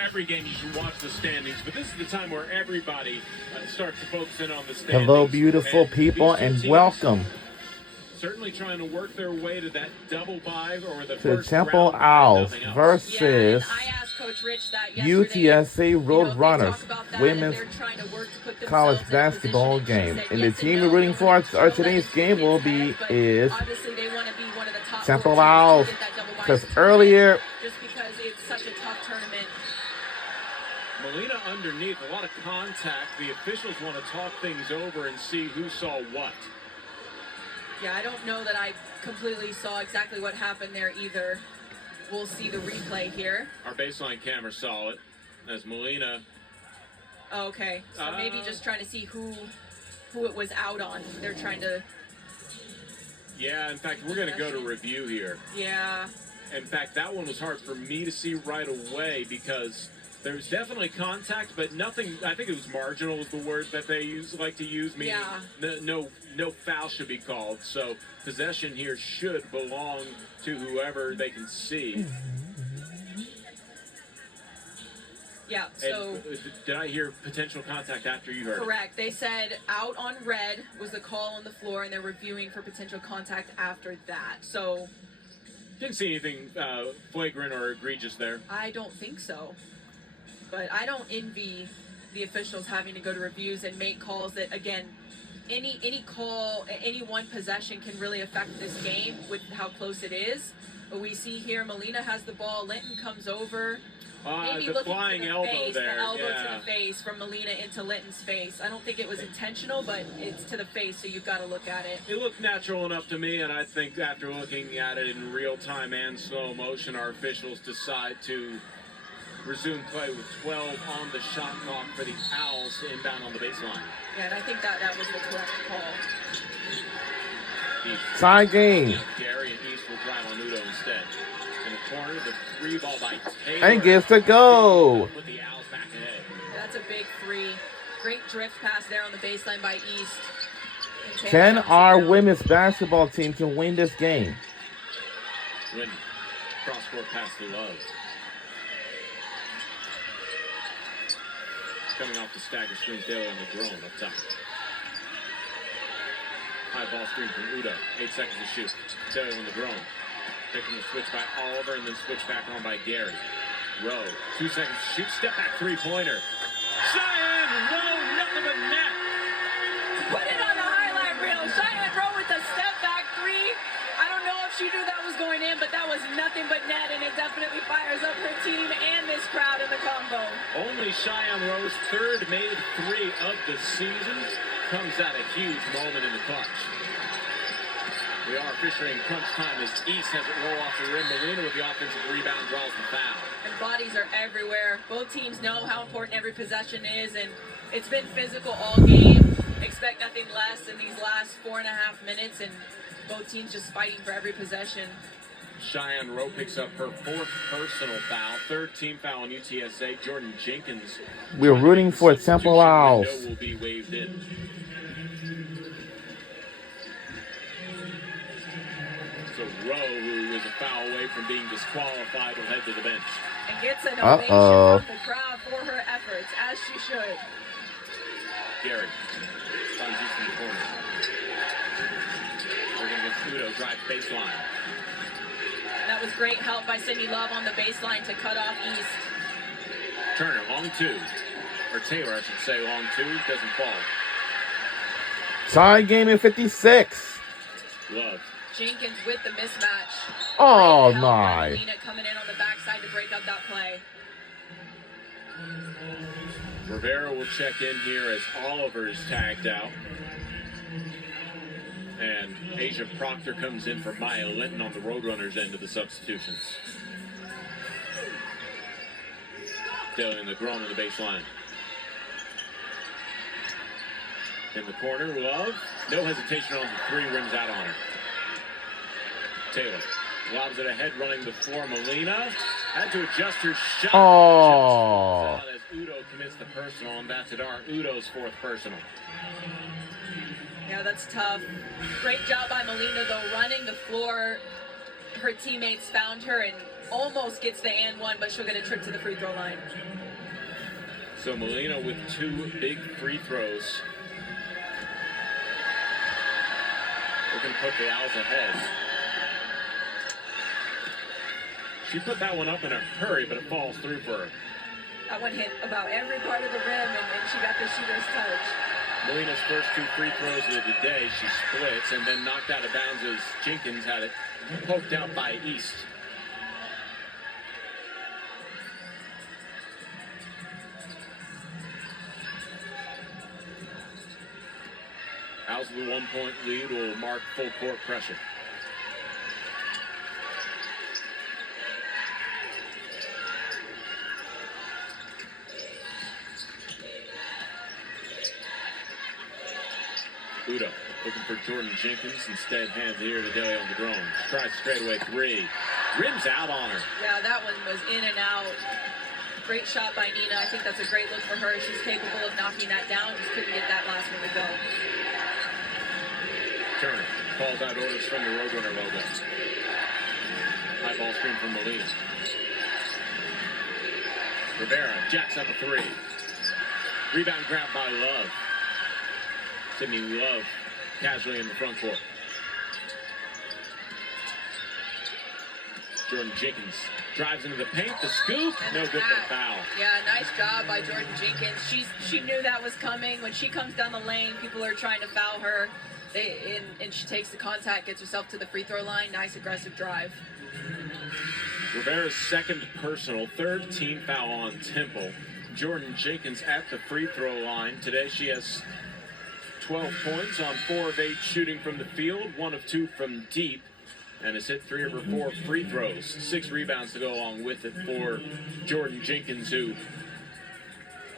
every game you should watch the standings, but this is the time where everybody starts to focus in on the standings. Hello, beautiful people, and welcome certainly trying to work their way to that double bye or the to first Temple round Owls nothing else. versus I asked Coach Rich that yesterday. UTSA Roadrunners women's college themselves basketball in position, and game. she said And the yes team and we're no, rooting they for wanna our let today's the game will kids be head, but is obviously they want to be one of the top Temple 4 teams to Owls, get that double bye because tournament, earlier just because it's such a tough tournament. Melina underneath, a lot of contact. The officials want to talk things over and see who saw what. Yeah, I don't know that I completely saw exactly what happened there either. We'll see the replay here. Our baseline camera saw it as Melina. Oh, okay, so maybe just trying to see who it was out on. They're trying to. Yeah, in fact, we're going to go to review here. Yeah. In fact, that one was hard for me to see right away because there was definitely contact, but nothing. I think it was marginal was the word that they like to use. Meaning no foul should be called. So possession here should belong to whoever they can see. Yeah, so... And, did I hear potential contact after you heard correct. They said out on red was the call on the floor, and they're reviewing for potential contact after that. So... Didn't see anything flagrant or egregious there. I don't think so. But I don't envy the officials having to go to reviews and make calls that, again, any call, any one possession can really affect this game with how close it is. But we see here, Melina has the ball. Linton comes over. Maybe the looking flying to the elbow face, there. the elbow yeah. to the face from Melina into Linton's face. I don't think it was intentional, but it's to the face, so you've got to look at it. It looked natural enough to me, and I think after looking at it in real time and slow motion, our officials decide to resume play with 12 on the shot clock for the Owls inbound on the baseline. Yeah, and I think that was the correct call. tie game. Gary and East will drive on Udo instead. In the corner, the three ball by Taylor. And gets to go. Put the Owls back ahead. That's a big three. Great drift pass there on the baseline by East. Can our women's basketball team can win this game? Win. Cross-court pass to Love. Coming off the stagger screen, Taylor on the drone up top. High ball screen from Udo. 8 seconds to shoot. Taylor on the drone. Taking the switch by Oliver and then switch back on by Gary. Rowe. 2 seconds to shoot. Step back three-pointer. Cheyenne Rowe, nothing but net. Put it on the highlight reel. Cheyenne Rowe with the step back three. I don't know if she knew that was going in, but that was nothing but net, and it definitely fires up her team and this crowd in the combo. Only Cheyenne Rowe's third made three of the season comes at a huge moment in the clutch. We are officiating crunch time as East has it roll off the rim. Melina with the offensive rebound draws the foul. And bodies are everywhere. Both teams know how important every possession is, and it's been physical all game. Expect nothing less in these last 4.5 minutes, and both teams just fighting for every possession. Cheyenne Rowe picks up her fourth personal foul, third team foul on UTSA. Jordan Jenkins. We're rooting for Temple Owls. Will be waved in. So Rowe, who is a foul away from being disqualified, will head to the bench. And gets an ovation from the crowd for her efforts, as she should. Gary finds East in the corner. We're going to get Udo, drive baseline. That was great help by Sydney Love on the baseline to cut off East. Turner, long two. Or Taylor, I should say, long two. Doesn't fall. Tie game in 56. Love. Jenkins with the mismatch. Oh, my. nice. Melina coming in on the backside to break up that play. Rivera will check in here as Oliver is tagged out. And Asia Proctor comes in for Maya Linton on the Roadrunners end of the substitutions. Taylor in the groin on the baseline. In the corner, Love. No hesitation on the three, rims out on her. Taylor lobs it ahead, running the floor. Melina had to adjust her shot. Oh. As Udo commits the personal, and that's it. Our Udo's fourth personal. Yeah, that's tough. Great job by Melina, though, running the floor. Her teammates found her and almost gets the and one, but she'll get a trip to the free throw line. So Molina with 2 big free throws. Looking to put the Owls ahead. She put that one up in a hurry, but it falls through for her. That one hit about every part of the rim, and she got the shooter's touch. Molina's first 2 free throws of the day, she splits and then knocked out of bounds as Jenkins had it poked out by East. Owls with a 1-point lead will mark full court pressure. Udo looking for Jordan Jenkins. Instead, hands here to Dele on the drone. Tries straightaway 3. Rims out on her. Yeah, that one was in and out. Great shot by Nina. I think that's a great look for her. She's capable of knocking that down. Just couldn't get that last one to go. Turner calls out orders from the Roadrunner logo. High ball screen from Molina. Rivera jacks up a 3. Rebound grab by Love. Sydney Love casually in the front court. Jordan Jenkins drives into the paint. The scoop. No good for the foul. Yeah, nice job by Jordan Jenkins. She knew that was coming. When she comes down the lane, people are trying to foul her. And she takes the contact, gets herself to the free throw line. Nice aggressive drive. Rivera's second personal, 3rd team foul on Temple. Jordan Jenkins at the free throw line. Today she has 12 points on 4 of 8 shooting from the field, 1 of 2 from deep, and has hit 3 of her 4 free throws. 6 rebounds to go along with it for Jordan Jenkins, who,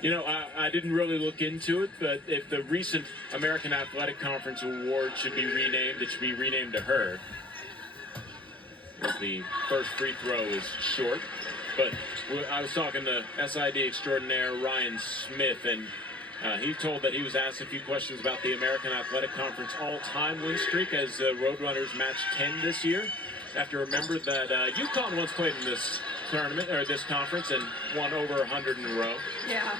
you know, I didn't really look into it, but if the recent American Athletic Conference Award should be renamed, it should be renamed to her. The first free throw is short, but I was talking to SID extraordinaire Ryan Smith, and he told that he was asked a few questions about the American Athletic Conference all-time win streak as Roadrunners matched 10 this year. You have to remember that UConn once played in this tournament or this conference and won over 100 in a row. Yeah.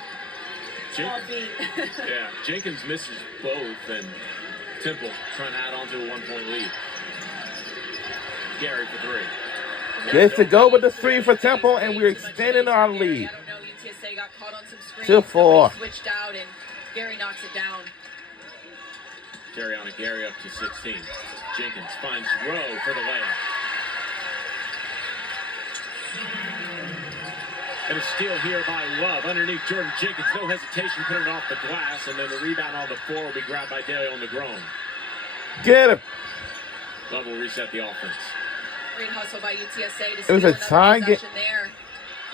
Yeah, Jenkins misses both, and Temple trying to add on to a 1-point lead. Gary for 3. Gets to go with the 3 for Temple, and we're extending our lead. I don't know, UTSA got caught on some screens. 2-4. Switched out, and Gary knocks it down. Gary up to 16. Jenkins finds Rowe for the layup. And a steal here by Love. Underneath Jordan Jenkins, no hesitation, putting it off the glass, and then the rebound on the floor will be grabbed by Dele on the groan. Get him. Love will reset the offense. Great hustle by UTSA to It was a tie game there.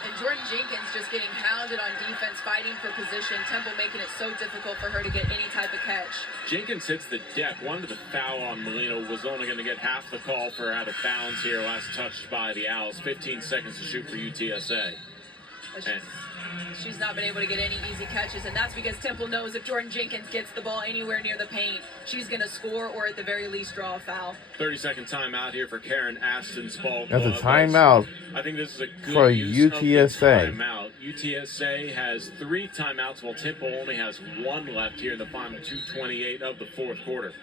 And Jordan Jenkins just getting hounded on defense, fighting for position. Temple making it so difficult for her to get any type of catch. Jenkins hits the deck. One of the foul on Molina was only going to get half the call for out of bounds here. Last touched by the Owls. 15 seconds to shoot for UTSA. She's not been able to get any easy catches, and that's because Temple knows if Jordan Jenkins gets the ball anywhere near the paint, she's going to score or at the very least draw a foul. 30-second timeout here for Karen Aston's ball. That's a timeout. I think this is a good for use UTSA. Of the timeout. UTSA has 3 timeouts while Temple only has 1 left here in the final 2:28 of the 4th quarter.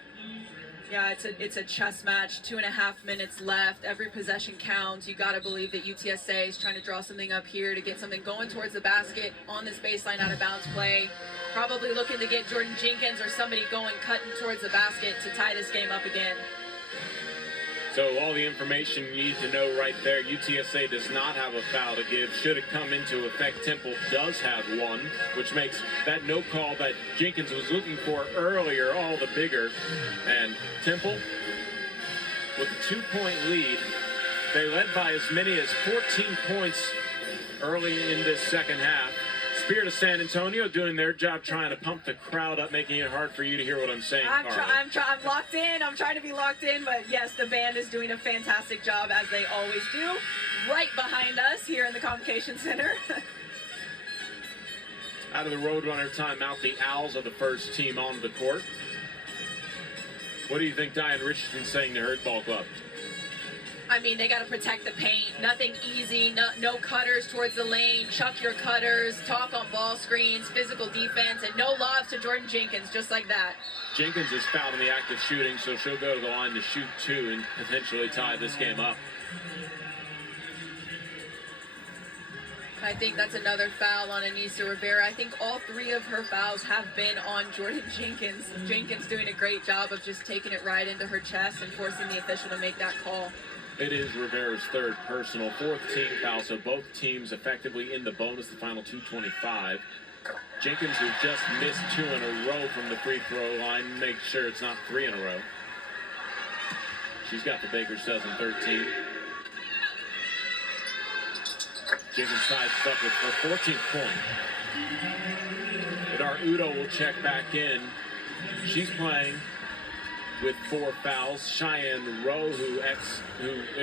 Yeah, it's a chess match. 2.5 minutes left. Every possession counts. You got to believe that UTSA is trying to draw something up here to get something going towards the basket on this baseline out of bounds play. Probably looking to get Jordan Jenkins or somebody going, cutting towards the basket to tie this game up again. So all the information you need to know right there. UTSA does not have a foul to give. Should it come into effect, Temple does have one, which makes that no call that Jenkins was looking for earlier all the bigger. And Temple, with a 2-point lead, they led by as many as 14 points early in this second half. Spirit of San Antonio doing their job trying to pump the crowd up, making it hard for you to hear what I'm saying, I'm locked in. I'm trying to be locked in, but yes, the band is doing a fantastic job, as they always do, right behind us here in the Convocation Center. Out of the Roadrunner timeout, the Owls are the first team on the court. What do you think Diane Richardson's saying to Herd Ball Club? I mean, they got to protect the paint. Nothing easy. No cutters towards the lane. Chuck your cutters. Talk on ball screens. Physical defense. And no lobs to Jordan Jenkins, just like that. Jenkins is fouled in the act of shooting, so she'll go to the line to shoot 2 and potentially tie this game up. I think that's another foul on Aneesa Rivera. I think all 3 of her fouls have been on Jordan Jenkins. Jenkins doing a great job of just taking it right into her chest and forcing the official to make that call. It is Rivera's 3rd personal, 4th team foul, so both teams effectively in the bonus, the final 2:25. Jenkins, who just missed 2 in a row from the free throw line, make sure it's not 3 in a row. She's got the Baker's dozen 13. Jenkins sidestepped with her 14th point. Adar Udo will check back in. She's playing with 4 fouls. Cheyenne Rowe,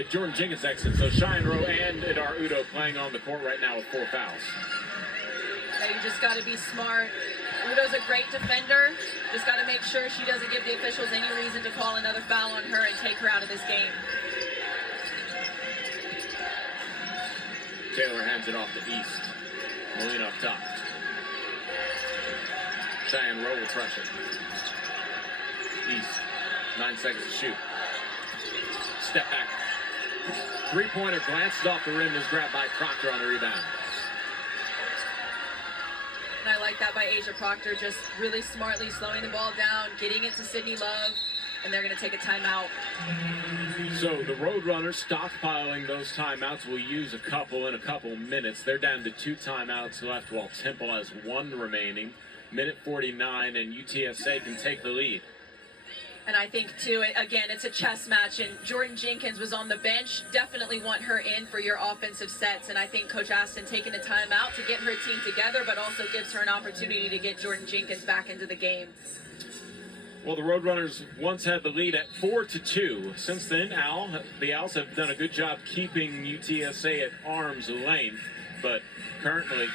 Jordan Jenkins exits. So Cheyenne Rowe and Adar Udo playing on the court right now with 4 fouls. Yeah, you just got to be smart. Udo's a great defender. Just got to make sure she doesn't give the officials any reason to call another foul on her and take her out of this game. Taylor hands it off to East. Molina up top. Cheyenne Rowe will pressure. East, 9 seconds to shoot. Step back. 3-pointer glances off the rim, is grabbed by Proctor on the rebound. And I like that by Asia Proctor, just really smartly slowing the ball down, getting it to Sydney Love, and they're going to take a timeout. So the Roadrunners stockpiling those timeouts. Will use a couple in a couple minutes. They're down to 2 timeouts left while Temple has 1 remaining. Minute 49, and UTSA can take the lead. And I think, too, again, it's a chess match, and Jordan Jenkins was on the bench. Definitely want her in for your offensive sets, and I think Coach Aston taking a timeout to get her team together, but also gives her an opportunity to get Jordan Jenkins back into the game. Well, the Roadrunners once had the lead at 4-2. Since then, the Owls have done a good job keeping UTSA at arm's length, but currently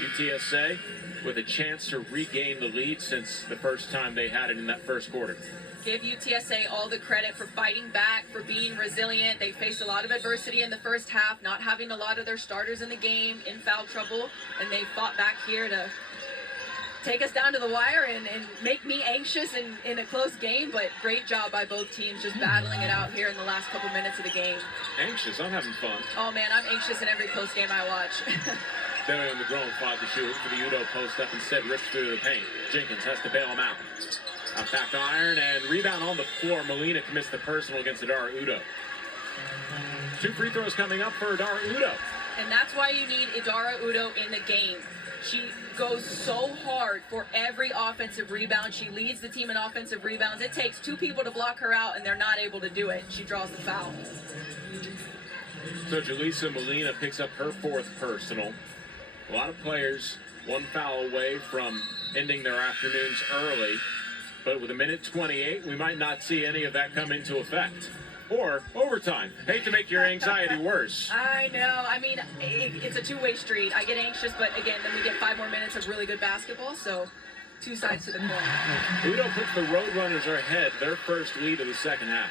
UTSA with a chance to regain the lead since the first time they had it in that first quarter. Give UTSA all the credit for fighting back, for being resilient. They faced a lot of adversity in the first half, not having a lot of their starters in the game, in foul trouble, and they fought back here to take us down to the wire and make me anxious in a close game, but great job by both teams just battling it out here in the last couple minutes of the game. Anxious? I'm having fun. Oh, man, I'm anxious in every close game I watch. Delion McGrone fought to shoot for the Udo post up, instead rips through the paint. Jenkins has to bail him out. Out back to iron and rebound on the floor. Molina commits the personal against Adara Udo. 2 free throws coming up for Adara Udo. And that's why you need Adara Udo in the game. She goes so hard for every offensive rebound. She leads the team in offensive rebounds. It takes 2 people to block her out, and they're not able to do it. She draws the foul. So Jaleesa Molina picks up her 4th personal. A lot of players 1 foul away from ending their afternoons early. But with a minute 28, we might not see any of that come into effect. Or overtime. Hate to make your anxiety worse. I know. I mean, it's a 2-way street. I get anxious, but again, then we get 5 more minutes of really good basketball, so 2 sides to the coin. Udo puts the Roadrunners ahead, their first lead of the second half.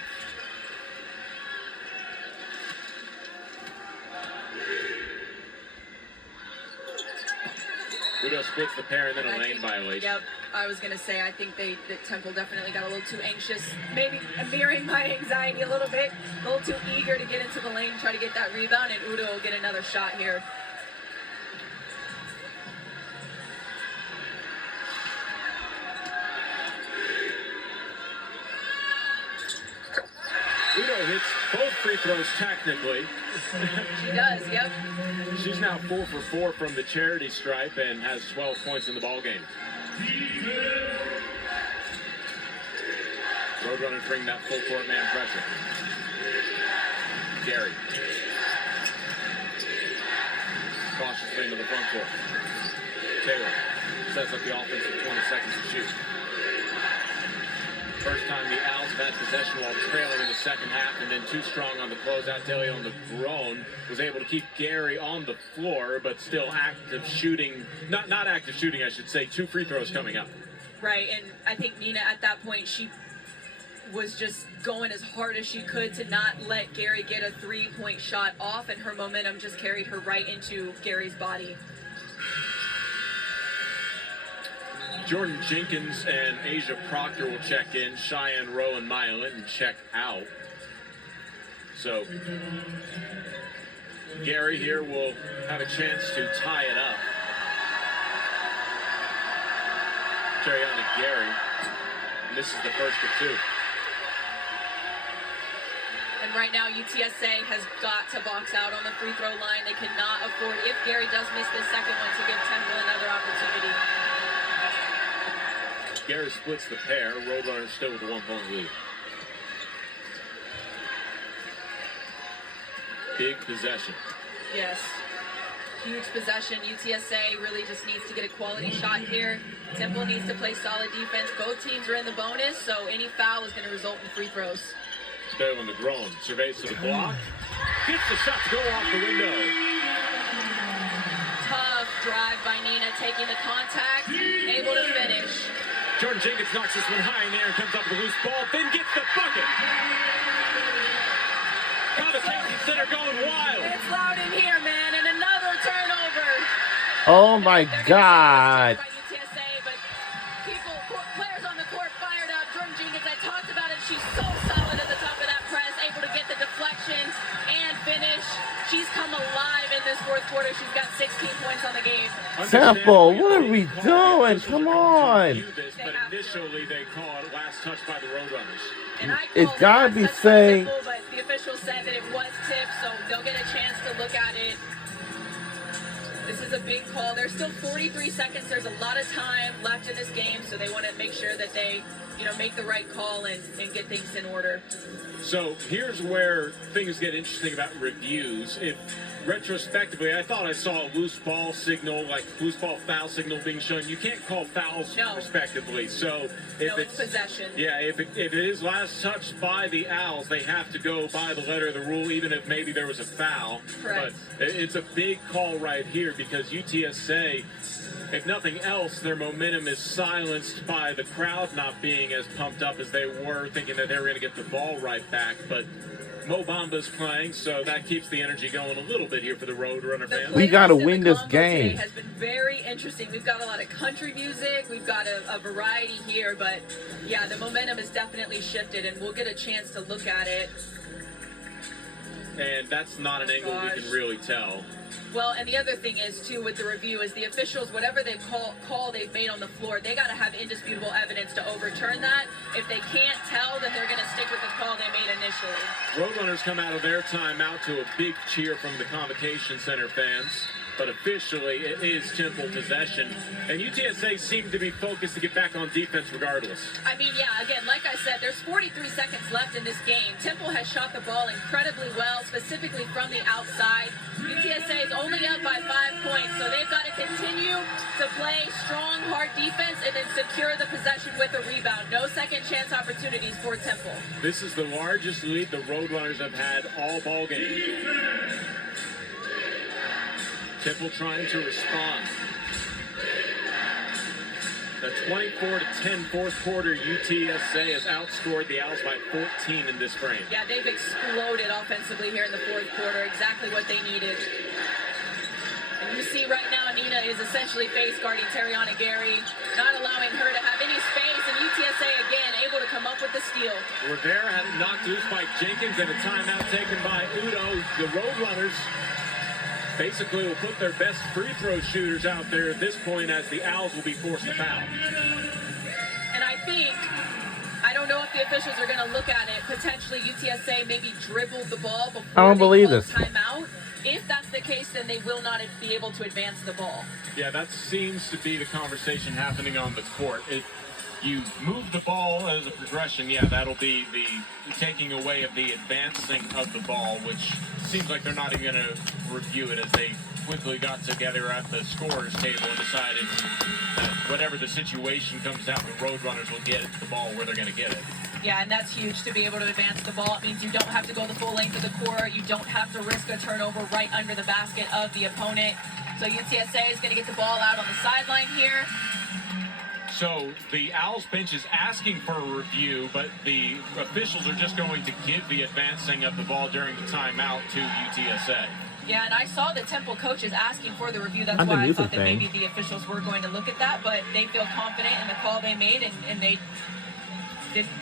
Udo splits the pair and then a lane violation. Yep, I was going to say, I think that Temple definitely got a little too anxious, maybe mirroring my anxiety a little bit, a little too eager to get into the lane, try to get that rebound, and Udo will get another shot here. Udo hits both free throws technically. She does, yep. She's now 4 for 4 from the charity stripe and has 12 points in the ballgame. Roadrunners bring that full court man pressure. Gary. Cautiously into the front court. Taylor sets up the offense with 20 seconds to shoot. First time the Owls have had possession while trailing in the second half, and then too strong on the closeout. Delion McGrone was able to keep Gary on the floor, but still active shooting. Not active shooting, I should say. 2 free throws coming up. Right, and I think Nina at that point, she was just going as hard as she could to not let Gary get a 3-point shot off, and her momentum just carried her right into Gary's body. Jordan Jenkins and Asia Proctor will check in. Cheyenne Rowe and Maya Linton check out. So Gary here will have a chance to tie it up. Terriana Gary. And this is the first of 2. And right now, UTSA has got to box out on the free throw line. They cannot afford, if Gary does miss this second one, to give Temple another opportunity. Gary splits the pair. Roadrunners still with a 1-point lead. Big possession. Yes. Huge possession. UTSA really just needs to get a quality shot here. Temple needs to play solid defense. Both teams are in the bonus, so any foul is going to result in free throws. Sterling McGrone surveys to the block. Gets the shot to go off the window. Tough drive by Nina, taking the contact, able to finish. Jordan Jenkins knocks this one high in the air and comes up with a loose ball, then gets the bucket. Convocation Center going wild. It's loud in here, man, and another turnover. Oh my God. By UTSA, but players on the court fired up. Jordan Jenkins, I talked about it. She's so solid at the top of that press, able to get the deflections and finish. She's come alive in this fourth quarter. She's got 16 points on the game. Temple, what are we doing? Come on. But initially they call it last touch by the Roadrunners. And I It's called gotta it be last touch saying- by Temple, but the officials said that it was tipped, so they'll get a chance to look at it. This is a big call. There's still 43 seconds. There's a lot of time left in this game, so they want to make sure that they, make the right call and get things in order. So here's where things get interesting about reviews. If retrospectively, I thought I saw a loose ball signal, like loose ball foul signal being shown. You can't call fouls respectively. So if it's possession. Yeah, if it is last touch by the Owls, they have to go by the letter of the rule, even if maybe there was a foul. Correct. But it's a big call right here because UTSA, if nothing else, their momentum is silenced by the crowd not being as pumped up as they were, thinking that they were going to get the ball right back. But Mo Bamba's playing, so that keeps the energy going a little bit here for the Roadrunner fans. We got to win this game. Has been very interesting. We've got a lot of country music. We've got a variety here, but yeah, the momentum has definitely shifted, and we'll get a chance to look at it. And that's not an angle we can really tell. Well, and the other thing is, too, with the review is the officials, whatever they call they've made on the floor, they got to have indisputable evidence to overturn that. If they can't tell, then they're going to stick with the call they made initially. Roadrunners come out of their timeout to a big cheer from the Convocation Center fans. But officially, it is Temple possession. And UTSA seemed to be focused to get back on defense regardless. I mean, yeah, again, like I said, there's 43 seconds left in this game. Temple has shot the ball incredibly well, specifically from the outside. UTSA is only up by 5 points, so they've got to continue to play strong, hard defense and then secure the possession with a rebound. No second chance opportunities for Temple. This is the largest lead the Roadrunners have had all ball game. Temple trying to respond. The 24-10 fourth quarter, UTSA has outscored the Owls by 14 in this frame. Yeah, they've exploded offensively here in the fourth quarter. Exactly what they needed. And you see right now, Nina is essentially face guarding Terriana Gary, not allowing her to have any space, and UTSA again able to come up with the steal. Rivera had it knocked loose by Jenkins and a timeout taken by Udo. The Roadrunners basically will put their best free throw shooters out there at this point as the Owls will be forced to foul. And I don't know if the officials are going to look at it. Potentially UTSA maybe dribbled the ball before I don't believe call this. Timeout. If that's the case, then they will not be able to advance the ball. Yeah, that seems to be the conversation happening on the court. If you move the ball as a progression, yeah, that'll be the taking away of the advancing of the ball, which seems like they're not even going to review it as they quickly got together at the scorer's table and decided that whatever the situation comes out, the Roadrunners will get the ball where they're going to get it. Yeah, and that's huge to be able to advance the ball. It means you don't have to go the full length of the court. You don't have to risk a turnover right under the basket of the opponent. So UTSA is going to get the ball out on the sideline here. So the Owls bench is asking for a review, but the officials are just going to give the advancing of the ball during the timeout to UTSA. Yeah, and I saw the Temple coaches asking for the review. That's why I thought that maybe the officials were going to look at that, but they feel confident in the call they made, and they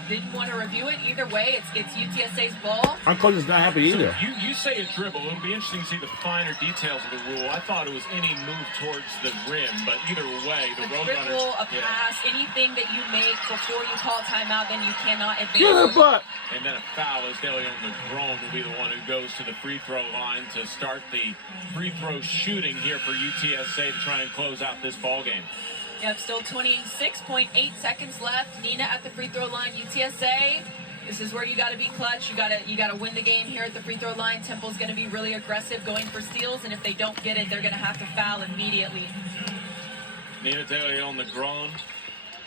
didn't want to review it. Either way, it's UTSA's ball. Our coach is not happy either. So you say a dribble. It'll be interesting to see the finer details of the rule. I thought it was any move towards the rim, but either way, the Roadrunners. Dribble, a pass, anything that you make before you call timeout, then you cannot advance. Get a butt. And then a foul as DeLeon Negron will be the one who goes to the free throw line to start the free throw shooting here for UTSA to try and close out this ball game. Yep, still 26.8 seconds left. Nina at the free throw line. UTSA, this is where you got to be clutch. You got to win the game here at the free throw line. Temple's going to be really aggressive going for steals, and if they don't get it, they're going to have to foul immediately. Nina DeLeon Negron,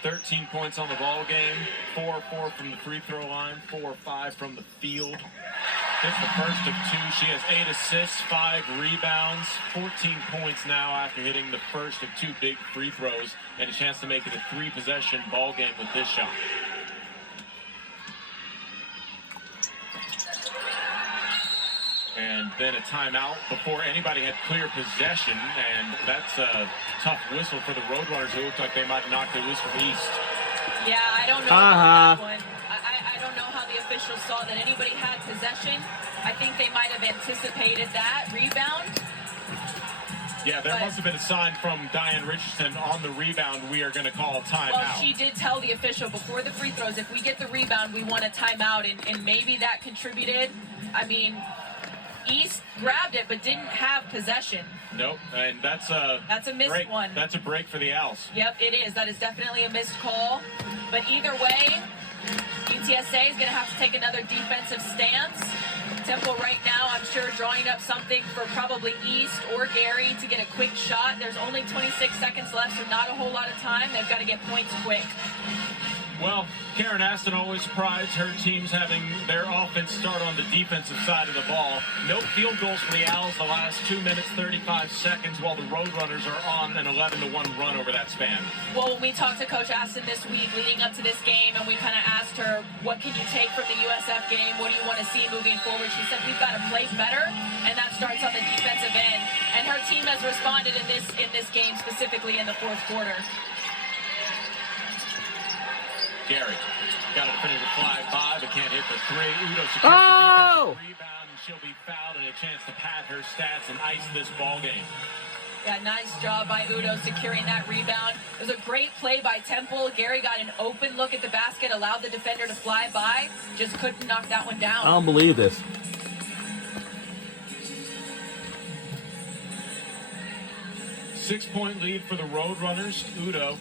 13 points on the ball game, 4-4 from the free throw line, 4-5 from the field. Hits the first of 2. She has 8 assists, 5 rebounds, 14 points now after hitting the first of 2 big free throws, and a chance to make it a 3-possession ball game with this shot. And then a timeout before anybody had clear possession, and that's a tough whistle for the Roadrunners, who looked like they might knock the loose from East. Yeah, I don't know about that one. I don't know how the officials saw that anybody had possession. I think they might have anticipated that rebound. Yeah, there must have been a sign from Diane Richardson on the rebound. We are going to call a timeout. Well, she did tell the official before the free throws, if we get the rebound, we want a timeout, and maybe that contributed. I mean, East grabbed it but didn't have possession. Nope, and that's a missed break. one. That's a break for the Owls. Yep, it is. That is definitely a missed call. But either way, UTSA is going to have to take another defensive stance. Temple right now, I'm sure, drawing up something for probably East or Gary to get a quick shot. There's only 26 seconds left, so not a whole lot of time. They've got to get points quick. Well, Karen Aston always prides her teams having their offense start on the defensive side of the ball. No field goals for the Owls the last 2 minutes, 35 seconds, while the Roadrunners are on an 11-1 run over that span. Well, when we talked to Coach Aston this week leading up to this game, and we kind of asked her, what can you take from the USF game? What do you want to see moving forward? She said, we've got to play better, and that starts on the defensive end. And her team has responded in this game, specifically in the fourth quarter. Gary got a defender to fly by, but can't hit the 3. Udo secures the defensive rebound, and she'll be fouled, and a chance to pad her stats and ice this ball game. Yeah, nice job by Udo securing that rebound. It was a great play by Temple. Gary got an open look at the basket, allowed the defender to fly by, just couldn't knock that one down. I don't believe this. Six-point lead for the Roadrunners. Udo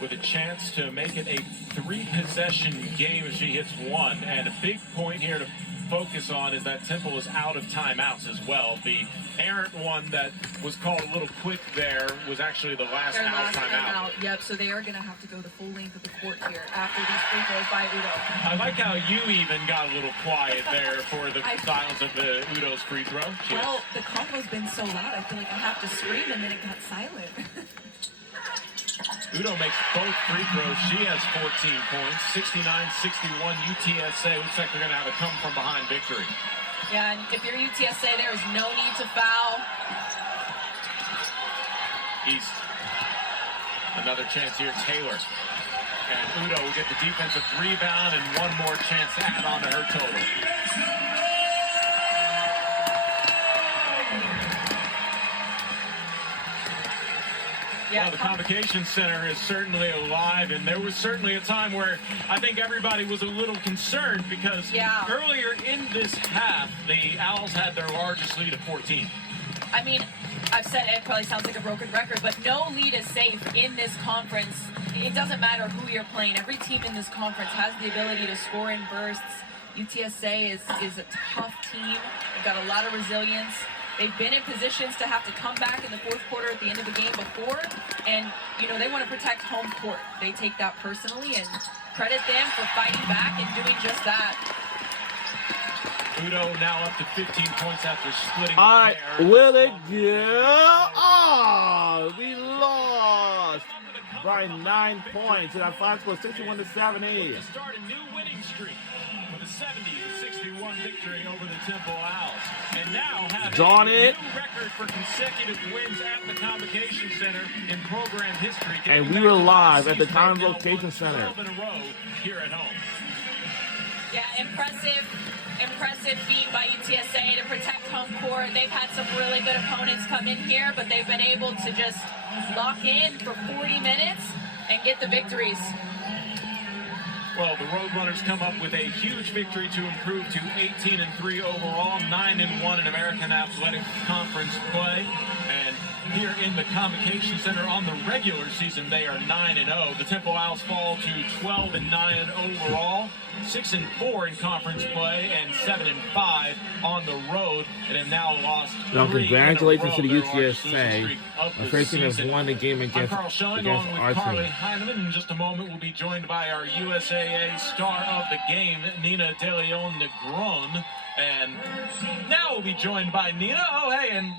with a chance to make it a 3-possession game if she hits one. And a big point here to focus on is that Temple is out of timeouts as well. The errant one that was called a little quick there was actually the last timeout. Yep, so they are going to have to go the full length of the court here after these free throws by Udo. I like how you even got a little quiet there for the silence of the Udo's free throw. Cheers. Well, the combo's been so loud, I feel like I have to scream, and then it got silent. Udo makes both free throws. She has 14 points, 69-61 UTSA. Looks like they're going to have a come-from-behind victory. Yeah, and if you're UTSA, there is no need to foul. East. Another chance here, Taylor. And Udo will get the defensive rebound and one more chance to add on to her total. Well, the Convocation Center is certainly alive, and there was certainly a time where I think everybody was a little concerned because earlier in this half, the Owls had their largest lead of 14. I mean, I've said it probably sounds like a broken record, but no lead is safe in this conference. It doesn't matter who you're playing. Every team in this conference has the ability to score in bursts. UTSA is a tough team. They've got a lot of resilience. They've been in positions to have to come back in the fourth quarter at the end of the game before, and, you know, they want to protect home court. They take that personally, and credit them for fighting back and doing just that. Udo now up to 15 points after splitting All right, the pair. will it go? Oh, we lost. by 9 points. And that final score 61-70. To start a new winning streak with a 70-61 victory over the Temple Owls. And now have a new record for consecutive wins at the Convocation Center in program history. And we were live at the Convocation Center. 12 in a row here at home. Yeah, impressive feat by UTSA to protect home court. They've had some really good opponents come in here, but they've been able to just lock in for 40 minutes and get the victories. Well, the Roadrunners come up with a huge victory to improve to 18-3 overall, 9-1 in American Athletic Conference play. And here in the Convocation Center on the regular season, they are 9-0. The Temple Owls fall to 12-9 overall, 6-4 in conference play, and 7-5 on the road, and have now lost. Now, congratulations to the UTSA. The first team has won the game against Carl Schelling, along with Carly Heineman. In just a moment, we'll be joined by our USAA star of the game, Nina DeLeon Negron. And now we'll be joined by Nina. Oh, hey, and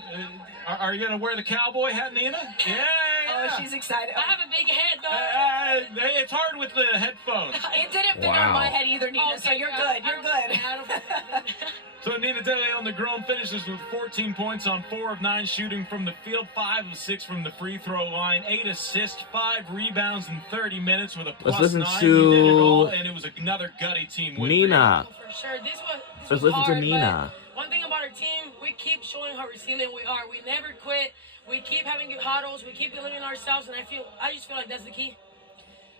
are you going to wear the cowboy hat, Nina? Yeah. Oh, she's excited. I have a big head, though. It's hard with the headphones. It didn't fit on my head either, Nina, so you're good. You're good. So Nina DeLeon Negron finishes with 14 points on 4 of 9 shooting from the field, 5 of 6 from the free throw line, 8 assists, 5 rebounds in 30 minutes with a plus 9. Let's listen 9. to He did it all, and it was another gutty team win. Nina. For sure. This Let's was listen hard, to Nina. One thing about our team, we keep showing how resilient we are. We never quit. We keep having good huddles. We keep believing in ourselves, and I just feel like that's the key.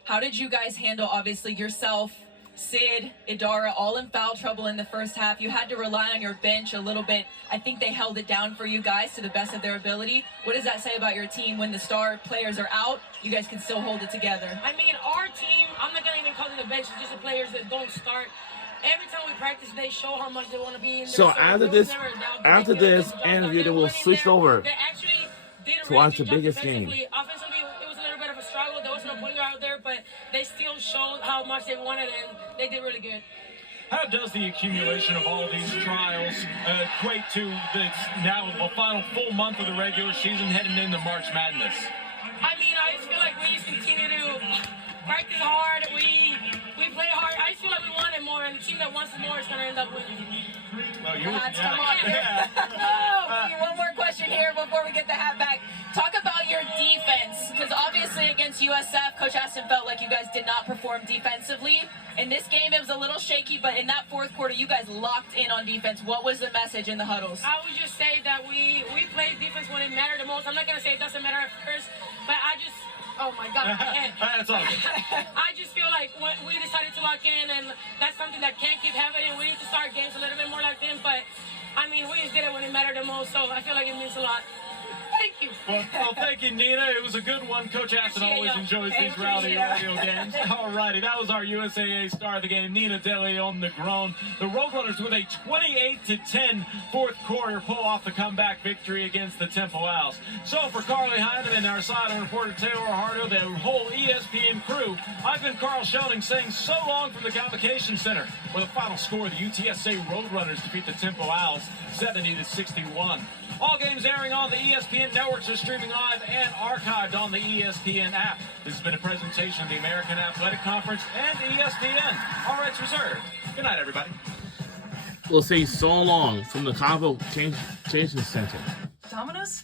How did you guys handle, obviously, yourself, Sid, Idara, all in foul trouble in the first half? You had to rely on your bench a little bit. I think they held it down for you guys to the best of their ability. What does that say about your team when the star players are out? You guys can still hold it together. I mean, our team, I'm not going to even call them the bench, it's just the players that don't start. Every time we practice, they show how much they want to be in there. So after this interview, then we'll switch over to watch the biggest game. Offensively, it was a little bit of a struggle. There was no point guard out there, but they still showed how much they wanted, and they did really good. How does the accumulation of all these trials equate to now the final full month of the regular season heading into March Madness? I mean, I just feel like we just continue to practice hard. We play hard. I just feel like we want it more, and the team that wants it more is going to end up winning. Come on. One more question here before we get the hat back. Talk about your defense, because obviously against USF, Coach Aston felt like you guys did not perform defensively. In this game, it was a little shaky, but in that fourth quarter, you guys locked in on defense. What was the message in the huddles? I would just say that we played defense when it mattered the most. I'm not going to say it doesn't matter at first, but oh my God, my head. That's all good. I just feel like we decided to lock in, and that's something that can't keep happening. We need to start games a little bit more like them, but I mean, we just did it when it mattered the most, so I feel like it means a lot. Thank you. Well, thank you, Nina. It was a good one. Coach Aston always enjoys these rowdy radio games. All righty, that was our USAA star of the game, Nina DeLeon Negron. The Roadrunners with a 28-10 fourth quarter pull off the comeback victory against the Temple Owls. So for Carly Heineman and our sideline reporter Taylor Hardo, the whole ESPN crew, I've been Carl Schelling saying so long from the Convocation Center, where the final score, the UTSA Roadrunners defeat the Temple Owls 70-61. All games airing on the ESPN networks are streaming live and archived on the ESPN app. This has been a presentation of the American Athletic Conference and ESPN. All rights reserved. Good night, everybody. We'll say so long from the Convocation Center. Domino's?